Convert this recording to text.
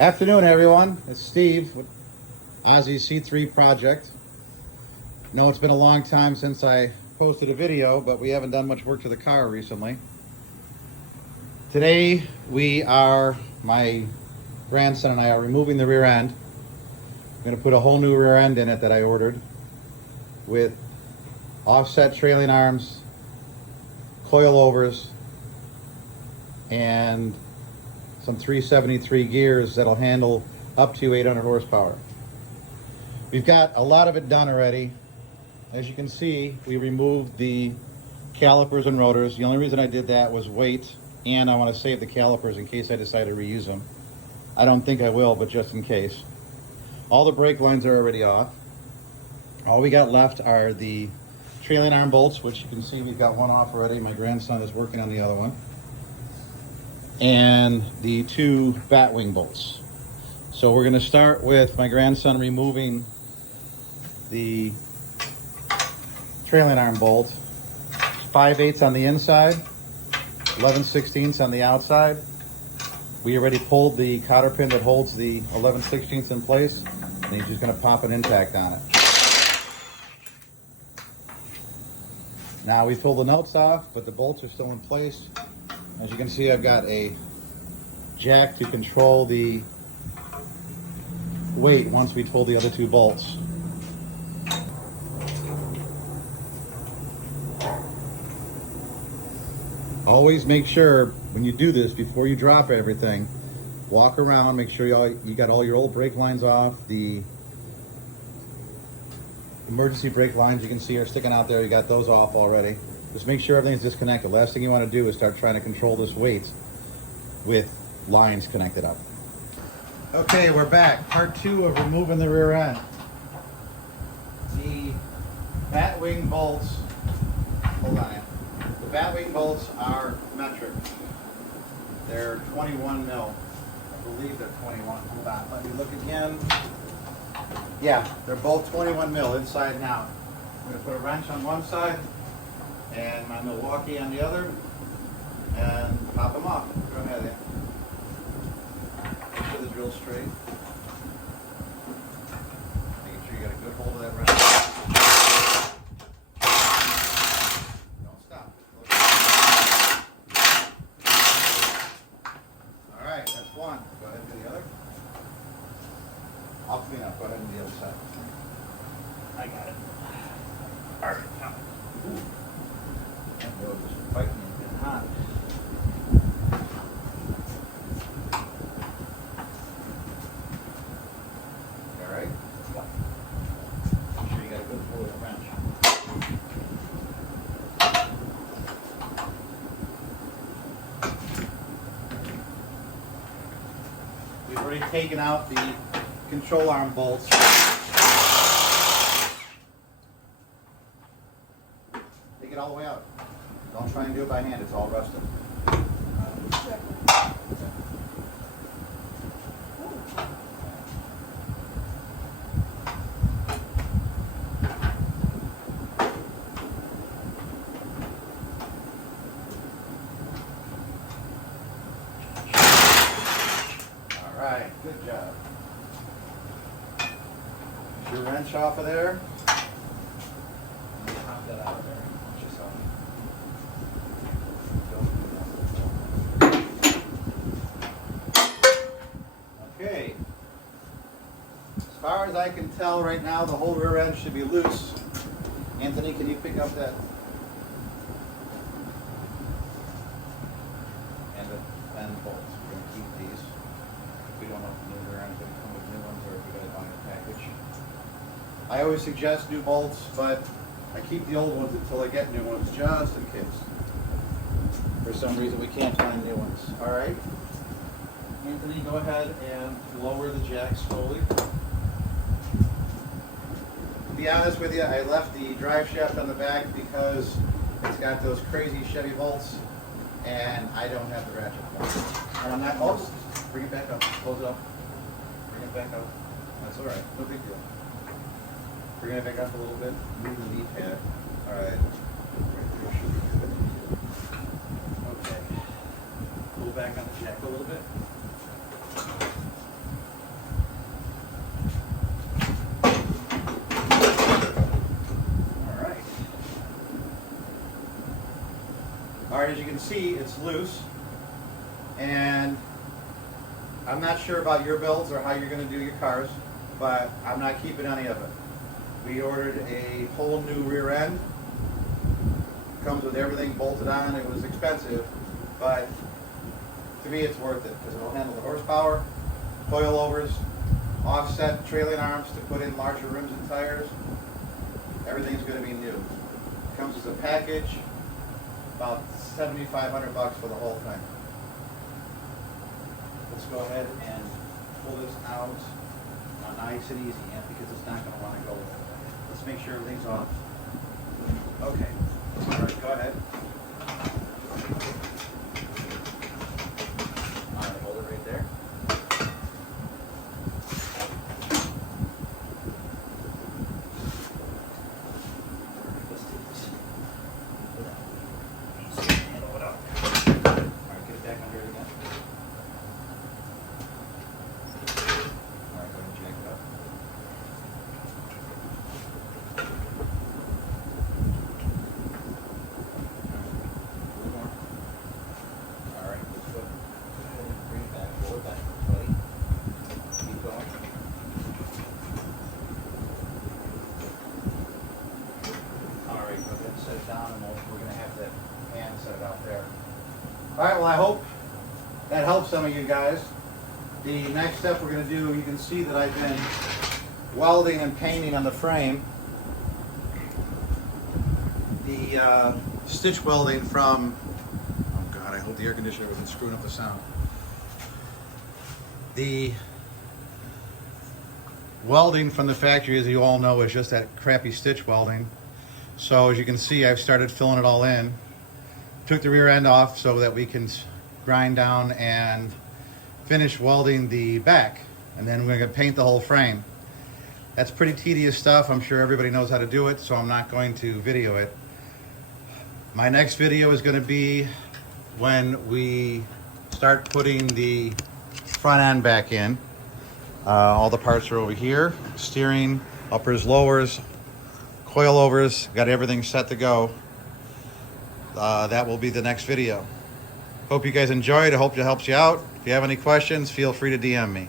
Afternoon, everyone. It's Steve with Ozzy's C3 project. I know it's been a long time since I posted a video, but we haven't done much work to the car recently. Today, my grandson and I are removing the rear end. I'm going to put a whole new rear end in it that I ordered with offset trailing arms, coilovers, and some 373 gears that'll handle up to 800 horsepower. We've got a lot of it done already. As you can see, we removed the calipers and rotors. The only reason I did that was weight, and I want to save the calipers in case I decide to reuse them. I don't think I will, but just in case. All the brake lines are already off. All we got left are the trailing arm bolts, which you can see we've got one off already. My grandson is working on the other one. And the two bat wing bolts. So we're going to start with my grandson removing the trailing arm bolt. 5/8 on the inside, 11/16 on the outside. We already pulled the cotter pin that holds the 11/16 in place, and he's just going to pop an impact on it. Now we pulled the nuts off, but the bolts are still in place. As you can see, I've got a jack to control the weight once we pull the other two bolts. Always make sure when you do this, before you drop everything, walk around, make sure you got all your old brake lines off. The emergency brake lines you can see are sticking out there, you got those off already. Just make sure everything's disconnected. Last thing you want to do is start trying to control this weight with lines connected up. Okay, we're back. Part 2 of removing the rear end. The bat wing bolts, hold on. The bat wing bolts are metric. They're 21 mil. I believe they're 21. Hold on, let me look again. Yeah, they're both 21 mil inside and out. I'm going to put a wrench on one side and my Milwaukee on the other, and pop them off. Go ahead. Make sure the drill's straight. Making sure you got a good hold of that wrench. Don't stop. All right, that's one. Go ahead and do the other. I'll clean up. Go ahead and do the other side. I got it. All right. Ooh. That road was fighting and getting hot. All right? Make sure you got a good hold of the wrench. We've already taken out the control arm bolts. Take it all the way out. Don't try and do it by hand, it's all rusted. Alright, good job. Get your wrench off of there. Pop that out of there. Okay. As far as I can tell right now, the whole rear end should be loose. Anthony, can you pick up that? And the end bolts. We're going to keep these. We don't know if the new rear end is going to come with new ones or if we got it on a package. I always suggest new bolts, but I keep the old ones until I get new ones, just in case. For some reason we can't find new ones. All right. Anthony, go ahead and lower the jack slowly. To be honest with you, I left the drive shaft on the back because it's got those crazy Chevy bolts, and I don't have the ratchet point. And on that post, bring it back up. Close it up. Bring it back up. That's all right. No big deal. Bring it back up a little bit. Move the knee pad. All right. Okay. Pull back on the jack a little bit. All right, as you can see, it's loose, and I'm not sure about your builds or how you're going to do your cars, but I'm not keeping any of it. We ordered a whole new rear end. Comes with everything bolted on. It was expensive, but to me it's worth it because it'll handle the horsepower, coilovers, offset trailing arms to put in larger rims and tires. Everything's going to be new. Comes as a package, about $7,500 for the whole thing. Let's go ahead and pull this out nice and easy, yeah, because it's not going to want to go. Let's make sure everything's off. Okay. All right, go ahead. All right, hold it right there. Let's do this. Handle it up. All right, get it back under it again. All right, go ahead and jack it up. Down, and we're going to have that hand set it out there. All right, well, I hope that helps some of you guys. The next step we're going to do, you can see that I've been welding and painting on the frame. The stitch welding from, oh God, I hope the air conditioner wasn't screwing up the sound. The welding from the factory, as you all know, is just that crappy stitch welding. So as you can see, I've started filling it all in. Took the rear end off so that we can grind down and finish welding the back. And then we're gonna paint the whole frame. That's pretty tedious stuff. I'm sure everybody knows how to do it, so I'm not going to video it. My next video is gonna be when we start putting the front end back in. All the parts are over here. Steering, uppers, lowers, coilovers, got everything set to go. That will be the next video. Hope you guys enjoyed. I hope it helps you out. If you have any questions, feel free to DM me.